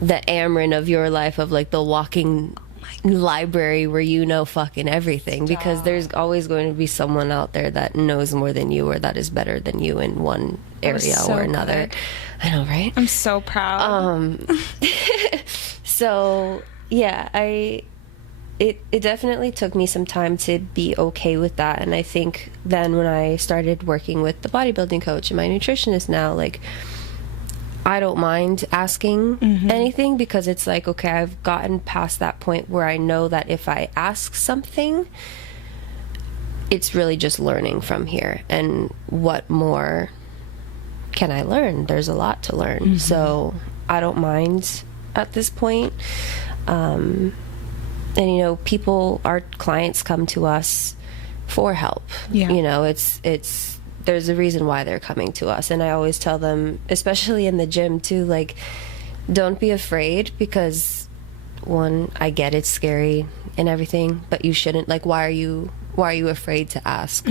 Amryn of your life, of like the walking library where fucking everything. Stop. Because there's always going to be someone out there that knows more than you, or that is better than you in one area or another. Good. I know, right? I'm so proud. So yeah, it definitely took me some time to be okay with that. And I think then when I started working with the bodybuilding coach and my nutritionist now, like, I don't mind asking anything, because it's like, okay, I've gotten past that point where I know that if I ask something, it's really just learning from here. And what more can I learn? There's a lot to learn. So I don't mind at this point. And our clients come to us for help. Yeah. It's there's a reason why they're coming to us. And I always tell them, especially in the gym too, like, don't be afraid, because one, I get it's scary and everything, but you shouldn't, like, why are you afraid to ask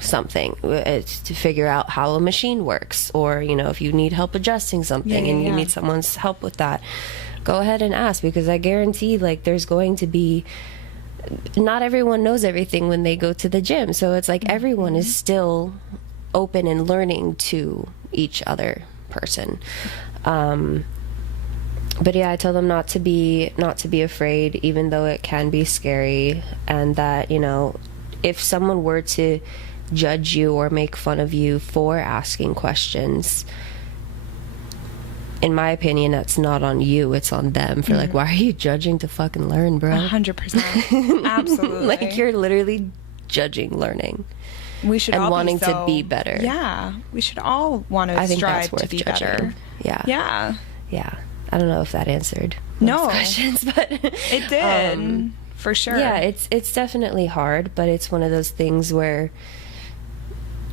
something? It's to figure out how a machine works, or, you know, if you need help adjusting something and you need someone's help with that, go ahead and ask, because I guarantee, like, there's going to be, not everyone knows everything when they go to the gym, so it's like everyone is still open and learning to each other person. But yeah, I tell them not to be afraid, even though it can be scary, and that, you know, if someone were to judge you or make fun of you for asking questions, in my opinion, that's not on you, it's on them, for like, why are you judging to fucking learn, bro? 100%. Absolutely. Like, you're literally judging learning. We should and all wanting be so, to be better. Yeah, we should all want to strive to be better. Yeah. I don't know if that answered most questions, but it did, for sure. Yeah, it's definitely hard, but it's one of those things where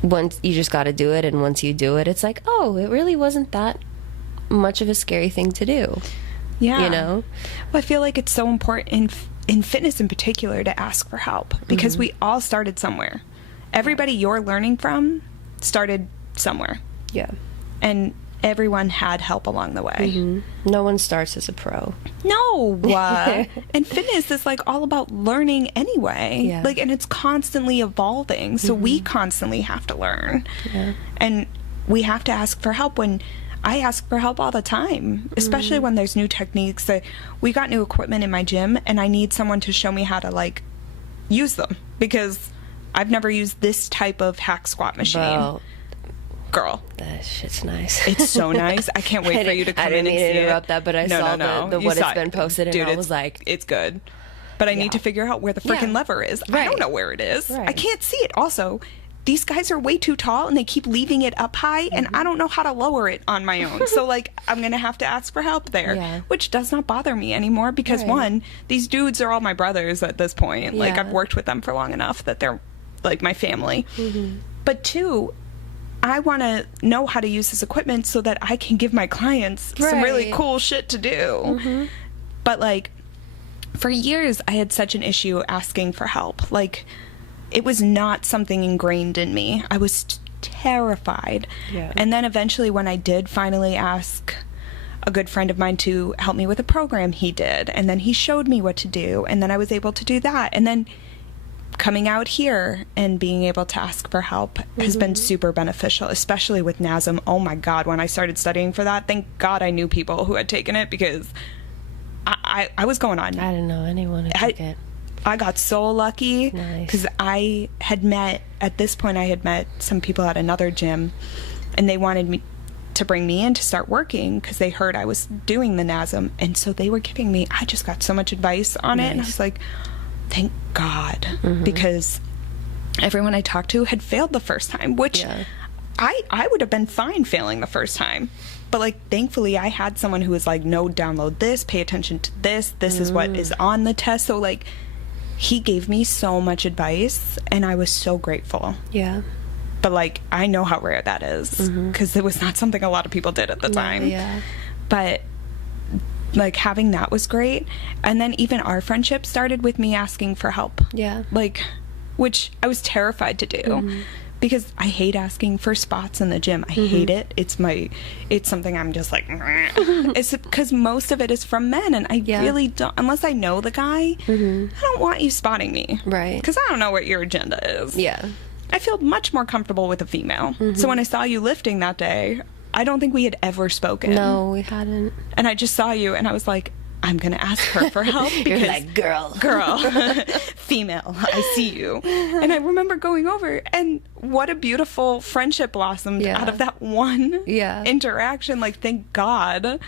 once you just got to do it, and once you do it, it's like, oh, it really wasn't that much of a scary thing to do. Yeah, you know. Well, I feel like it's so important in fitness in particular to ask for help, because we all started somewhere. Everybody you're learning from started somewhere. Yeah, and everyone had help along the way. No one starts as a pro. No. And fitness is like all about learning anyway. Yeah. Like, and it's constantly evolving. So we constantly have to learn. Yeah. And we have to ask for help. When I ask for help all the time, especially when there's new techniques. We got new equipment in my gym, and I need someone to show me how to, like, use them, because I've never used this type of hack squat machine. Girl, that shit's nice. It's so nice. I can't wait for you to come in and see it. I didn't mean to interrupt that, but I saw the what it's been posted, and I was like, it's good. But I need to figure out where the freaking lever is. Right. I don't know where it is. Right. I can't see it. Also, these guys are way too tall, and they keep leaving it up high, and I don't know how to lower it on my own. So, like, I'm going to have to ask for help there, which does not bother me anymore, because one, these dudes are all my brothers at this point. Yeah. Like, I've worked with them for long enough that they're, like, my family. But two, I want to know how to use this equipment so that I can give my clients some really cool shit to do. But, like, for years, I had such an issue asking for help. Like, it was not something ingrained in me. I was terrified. Yeah. And then eventually, when I did finally ask a good friend of mine to help me with a program, he did. And then he showed me what to do. And then I was able to do that. And then coming out here and being able to ask for help has been super beneficial, especially with NASM. Oh my God, when I started studying for that, thank God I knew people who had taken it, because I was going on. I didn't know anyone who took it. I got so lucky, because I had met some people at another gym, and they wanted me to bring me in to start working, because they heard I was doing the NASM, and so they were giving me, I just got so much advice on it, and I was like, thank God, because everyone I talked to had failed the first time, which I would have been fine failing the first time. But, like, thankfully, I had someone who was like, no, download this, pay attention to this is what is on the test. So, like, he gave me so much advice, and I was so grateful. Yeah. But, like, I know how rare that is, because it was not something a lot of people did at the time. Yeah. But, like, having that was great. And then even our friendship started with me asking for help. Yeah. Like, which I was terrified to do, because I hate asking for spots in the gym. I hate it. It's something I'm just like, it's because most of it is from men, and I really don't, unless I know the guy, I don't want you spotting me. Right. Because I don't know what your agenda is. Yeah. I feel much more comfortable with a female. So when I saw you lifting that day, I don't think we had ever spoken. No, we hadn't. And I just saw you, and I was like, I'm going to ask her for help. Because, you're like, girl, female, I see you. And I remember going over, and what a beautiful friendship blossomed out of that one interaction. Like, thank God,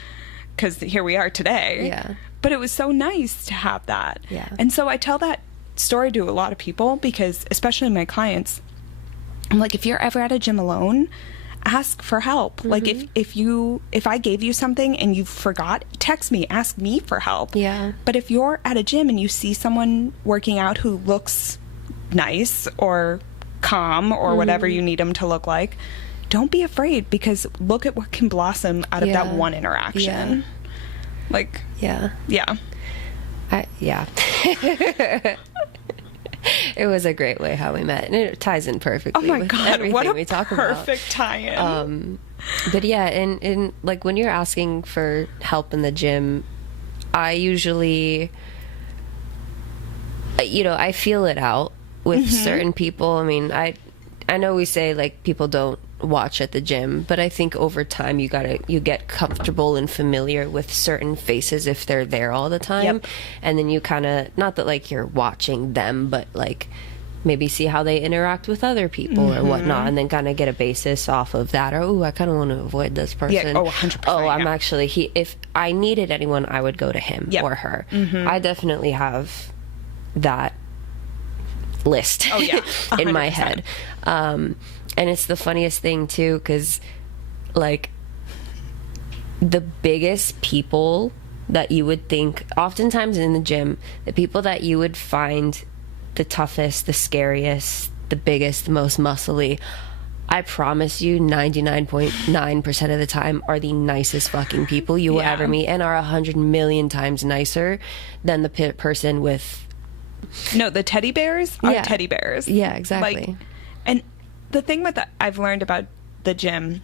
because here we are today. Yeah. But it was so nice to have that. Yeah. And so I tell that story to a lot of people, because, especially my clients, I'm like, if you're ever at a gym alone, ask for help. Like, if I gave you something and you forgot, text me, ask me for help. Yeah. But if you're at a gym and you see someone working out who looks nice or calm or whatever you need them to look like, don't be afraid, because look at what can blossom out of that one interaction. Like, yeah. It was a great way how we met, and it ties in perfectly. Oh my with God, everything what a we talk about. perfect tie-in. But yeah, and like when you're asking for help in the gym, I usually, I feel it out with certain people. I mean, I know we say like people don't watch at the gym, but I think over time you get comfortable and familiar with certain faces if they're there all the time. And then you kind of, not that like you're watching them, but like maybe see how they interact with other people or whatnot, and then kind of get a basis off of that. Or, I kind of want to avoid this person. 100%. I'm actually, if I needed anyone, I would go to him or her. I definitely have that list in my head. And it's the funniest thing too, because like the biggest people that you would think, oftentimes in the gym, the people that you would find the toughest, the scariest, the biggest, the most muscly, I promise you 99.9% of the time are the nicest fucking people you will ever meet, and are 100 million times nicer than the person with... No, the teddy bears are teddy bears. Yeah, exactly. Like, and the thing I've learned about the gym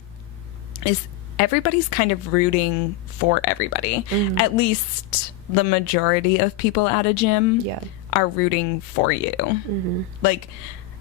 is everybody's kind of rooting for everybody. At least the majority of people at a gym are rooting for you. Like,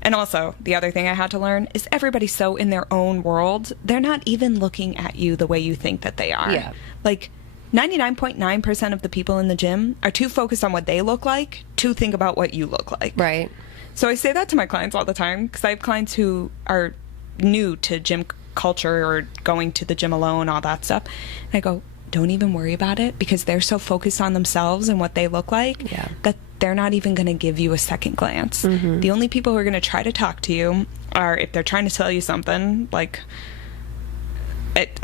and also the other thing I had to learn is everybody's so in their own world, they're not even looking at you the way you think that they are. Like 99.9% of the people in the gym are too focused on what they look like to think about what you look like. Right. So I say that to my clients all the time, because I have clients who are new to gym culture or going to the gym alone, all that stuff. And I go, don't even worry about it, because they're so focused on themselves and what they look like that they're not even going to give you a second glance. The only people who are going to try to talk to you are if they're trying to tell you something. Like,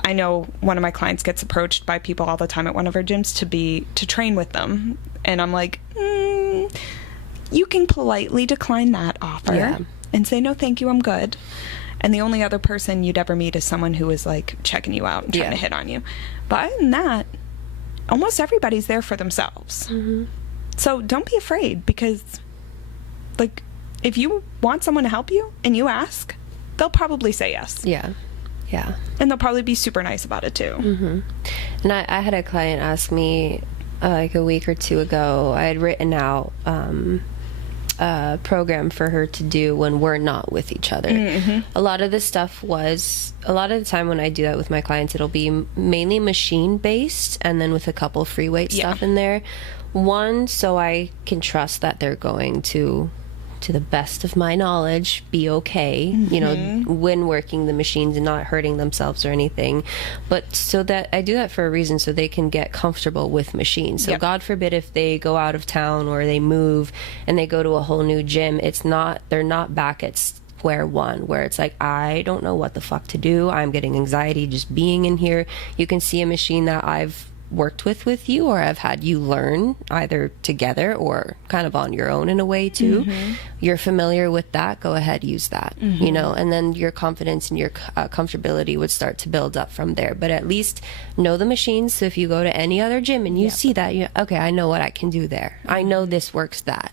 I know one of my clients gets approached by people all the time at one of our gyms to train with them. And I'm like, you can politely decline that offer and say, no, thank you, I'm good. And the only other person you'd ever meet is someone who is like checking you out and trying to hit on you. But other than that, almost everybody's there for themselves. So don't be afraid, because like if you want someone to help you and you ask, they'll probably say yes. Yeah. And they'll probably be super nice about it too. And I had a client ask me like a week or two ago, I had written out a program for her to do when we're not with each other. A lot of the time when I do that with my clients, it'll be mainly machine based, and then with a couple free weight stuff in there. One, so I can trust that they're going to the best of my knowledge, be okay, when working the machines and not hurting themselves or anything. But so that I do that for a reason, so they can get comfortable with machines. So God forbid if they go out of town or they move and they go to a whole new gym, they're not back at square one, where it's like, I don't know what the fuck to do. I'm getting anxiety just being in here. You can see a machine that I've worked with you, or I've had you learn either together or kind of on your own in a way too. You're familiar with that, go ahead, use that, and then your confidence and your comfortability would start to build up from there. But at least know the machines, so if you go to any other gym and you see that, okay, I know what I can do there. I know this works that,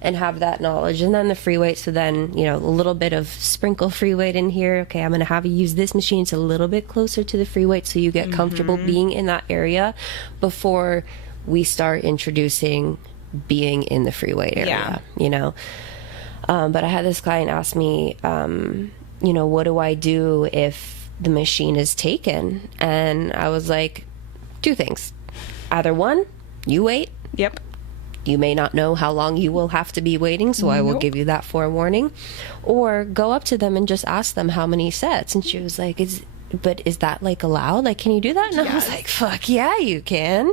and have that knowledge. And then the free weight, so then a little bit of sprinkle free weight in here. Okay, I'm going to have you use this machine. It's a little bit closer to the free weight, so you get comfortable being in that area before we start introducing being in the free weight area. But I had this client ask me, what do I do if the machine is taken? And I was like, two things. Either one, you wait. You may not know how long you will have to be waiting, so I will give you that forewarning. Or go up to them and just ask them how many sets. And she was like, is that like allowed? Like, can you do that? And I was like, fuck yeah, you can.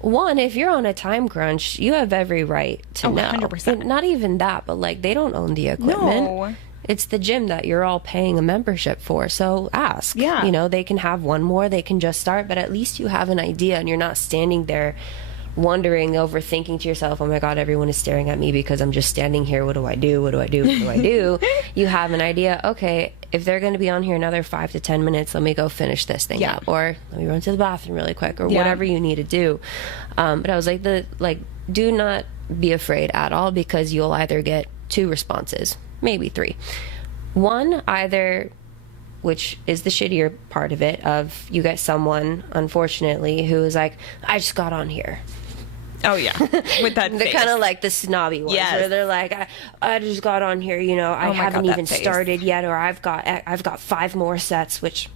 One, if you're on a time crunch, you have every right to know. 100%. Not even that, but like, they don't own the equipment. No. It's the gym that you're all paying a membership for, so ask. They can have one more, they can just start, but at least you have an idea and you're not standing there wondering, overthinking to yourself, oh my God, everyone is staring at me because I'm just standing here. What do I do? What do I do? What do I do? You have an idea. Okay, if they're going to be on here another 5 to 10 minutes, let me go finish this thing up, or let me run to the bathroom really quick, or whatever you need to do. But I was like, do not be afraid at all, because you'll either get 2 responses, maybe 3. One, either, which is the shittier part of it, of you get someone, unfortunately, who is like, I just got on here. Oh yeah, with that They're kind of like the snobby ones, where they're like, I just got on here, you know, I haven't even started yet, or I've got 5 more sets, which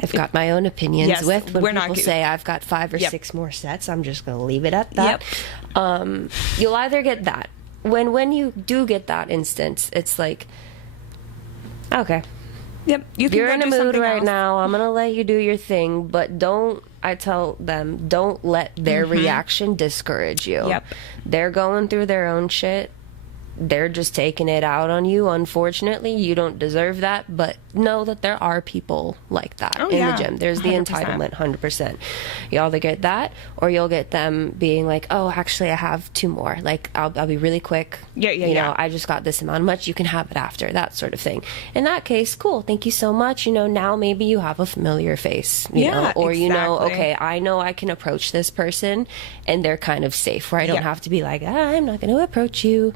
I've got my own opinions with. When people say I've got 5 or 6 more sets, I'm just going to leave it at that. You'll either get that. When you do get that instance, it's like, okay. Yep. You're in a mood right now. I'm going to let you do your thing, but I tell them, don't let their reaction discourage you. Yep. They're going through their own shit. They're just taking it out on you. Unfortunately, you don't deserve that, but know that there are people like that in the gym. There's 100%. The entitlement, 100%. You either get that, or you'll get them being like, oh, actually, I have 2 more. Like, I'll be really quick. You know, I just got this amount much. You can have it after, that sort of thing. In that case, cool. Thank you so much. You know, now maybe you have a familiar face, you know, or you know, okay, I know I can approach this person and they're kind of safe, where I don't have to be like, I'm not going to approach you.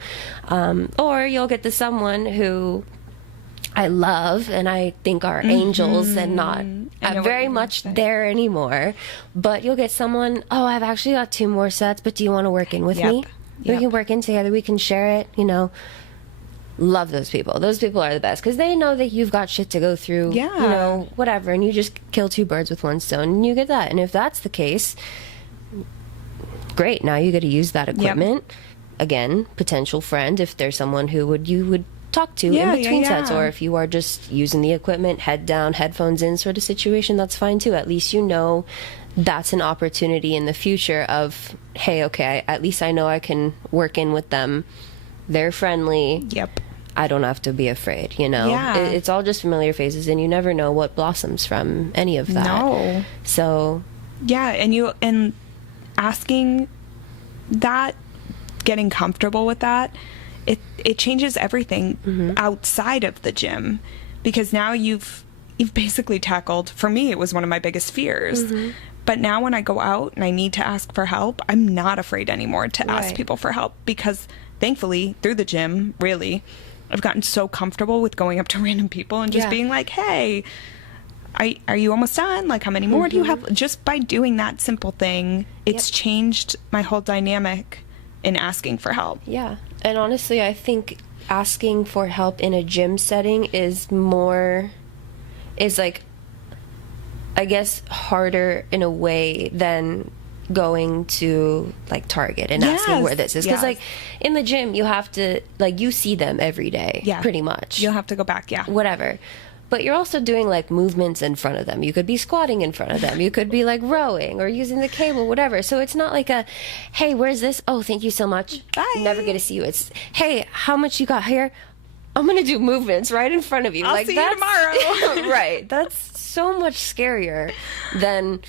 Or you'll get to someone who I love and I think are angels and not very much there anymore. But you'll get someone, oh, I've actually got 2 more sets, but do you want to work in with me? We can work in together. We can share it, you know. Love those people. Those people are the best, because they know that you've got shit to go through, you know, whatever. And you just kill 2 birds with 1 stone and you get that. And if that's the case, great. Now you get to use that equipment. Again, potential friend, if there's someone who you would talk to in between sets, or if you are just using the equipment, head down, headphones in sort of situation, that's fine too. At least you know that's an opportunity in the future of, hey, okay, at least I know I can work in with them. They're friendly. I don't have to be afraid, you know? It's all just familiar faces, and you never know what blossoms from any of that. So and asking that, getting comfortable with that, it changes everything outside of the gym, because now you've basically tackled, for me, it was one of my biggest fears. But now when I go out and I need to ask for help, I'm not afraid anymore to ask people for help, because thankfully through the gym, really, I've gotten so comfortable with going up to random people and just being like, hey, are you almost done? Like, how many more do you have? Just by doing that simple thing, it's changed my whole dynamic in asking for help. And honestly, I think asking for help in a gym setting is like, I guess, harder in a way than going to like Target and asking where this is, because like in the gym you have to, like, you see them every day, pretty much. You'll have to go back, whatever. But you're also doing like movements in front of them. You could be squatting in front of them. You could be like rowing or using the cable, whatever. So it's not like a, hey, where's this? Oh, thank you so much. Bye. Never get to see you. It's, hey, how much you got here? I'm going to do movements right in front of you. I'll see you tomorrow. Right. That's so much scarier than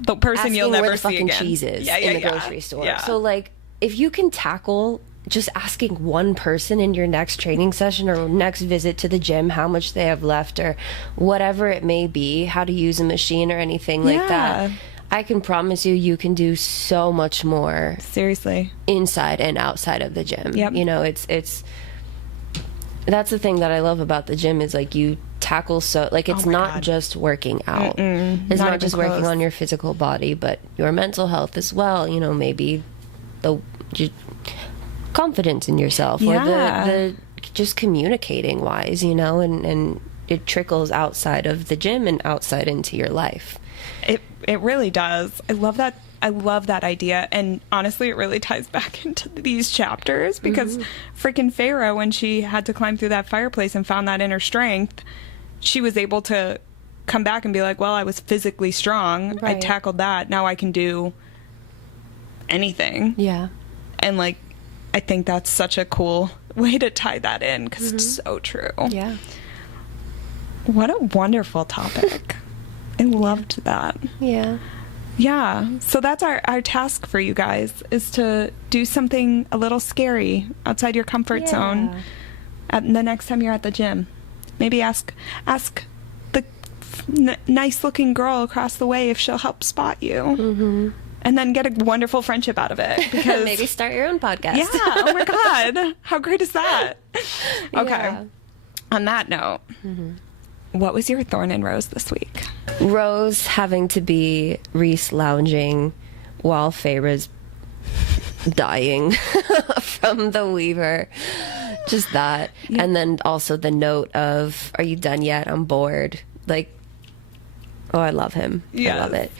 the person you'll never where the see fucking again. Cheese is in the grocery store. So like, if you can tackle just asking one person in your next training session or next visit to the gym how much they have left or whatever it may be, how to use a machine or anything like that, I can promise you can do so much more. Seriously. Inside and outside of the gym. You know, it's that's the thing that I love about the gym, is like you tackle so, like, it's not just working out. It's not just working on your physical body, but your mental health as well. You know, maybe the confidence in yourself or the just communicating wise, you know, and it trickles outside of the gym and outside into your life. It really does. I love that idea, and honestly it really ties back into these chapters, because freaking Pharaoh, when she had to climb through that fireplace and found that inner strength, she was able to come back and be like, well, I was physically strong, I tackled that, now I can do anything. And like, I think that's such a cool way to tie that in, because it's so true. What a wonderful topic. I loved that. Yeah, so that's our task for you guys, is to do something a little scary outside your comfort zone the next time you're at the gym. Maybe ask the nice looking girl across the way if she'll help spot you. Mm-hmm. And then get a wonderful friendship out of it. Because maybe start your own podcast. Yeah, oh my God. How great is that? Okay. Yeah. On that note, what was your thorn and rose this week? Rose having to be Reese lounging while Feyre's dying from the Weaver. Just that. Yeah. And then also the note of, are you done yet? I'm bored. Like, oh, I love him. Yes. I love it.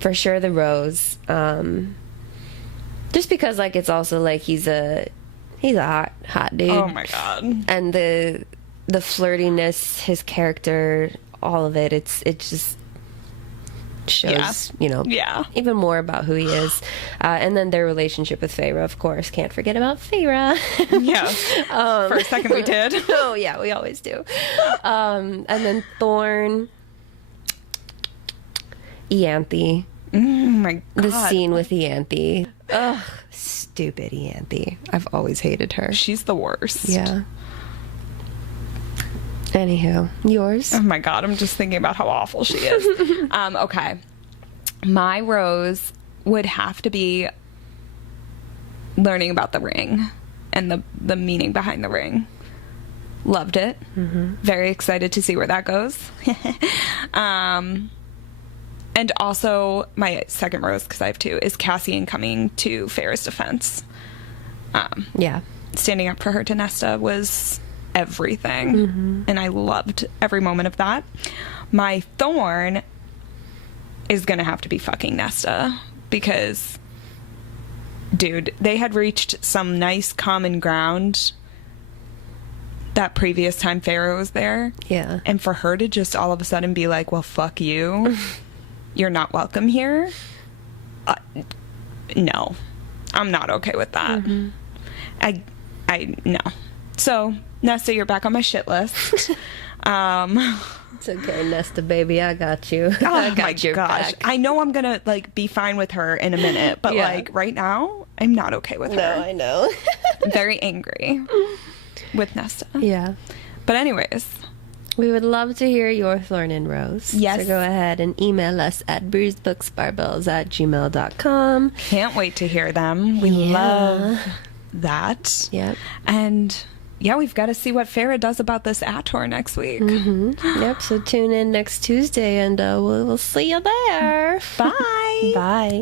For sure the rose. Just because, like, it's also like he's a hot dude. Oh my God. And the flirtiness, his character, all of it, it just shows, even more about who he is. And then their relationship with Feyre, of course. Can't forget about Feyre. Yeah. For a second we did. Oh, yeah, we always do. And then Thorn, Ianthe. Oh my God. The scene with Ianthe. Ugh, stupid Ianthe. I've always hated her. She's the worst. Yeah. Anywho, yours? Oh my God, I'm just thinking about how awful she is. Okay. My rose would have to be learning about the ring and the meaning behind the ring. Loved it. Mm-hmm. Very excited to see where that goes. And also, my second rose, because I have two, is Cassian coming to Feyre's defense. Standing up for her to Nesta was everything. Mm-hmm. And I loved every moment of that. My thorn is going to have to be fucking Nesta. Because, dude, they had reached some nice common ground that previous time Feyre was there. Yeah. And for her to just all of a sudden be like, well, fuck you. You're not welcome here. No, I'm not okay with that. Mm-hmm. No. So, Nesta, you're back on my shit list. It's okay, Nesta, baby. I got you. Oh I got my gosh. Back. I know I'm gonna be fine with her in a minute, but right now, I'm not okay with her. No, I know. I'm very angry with Nesta. Yeah. But anyways. We would love to hear your thorn and rose. Yes. So go ahead and email us at brewsbooksbarbells@gmail.com. Can't wait to hear them. We love that. Yep. And we've got to see what Feyre does about this Ator next week. Mm-hmm. Yep. So tune in next Tuesday and we'll see you there. Bye. Bye.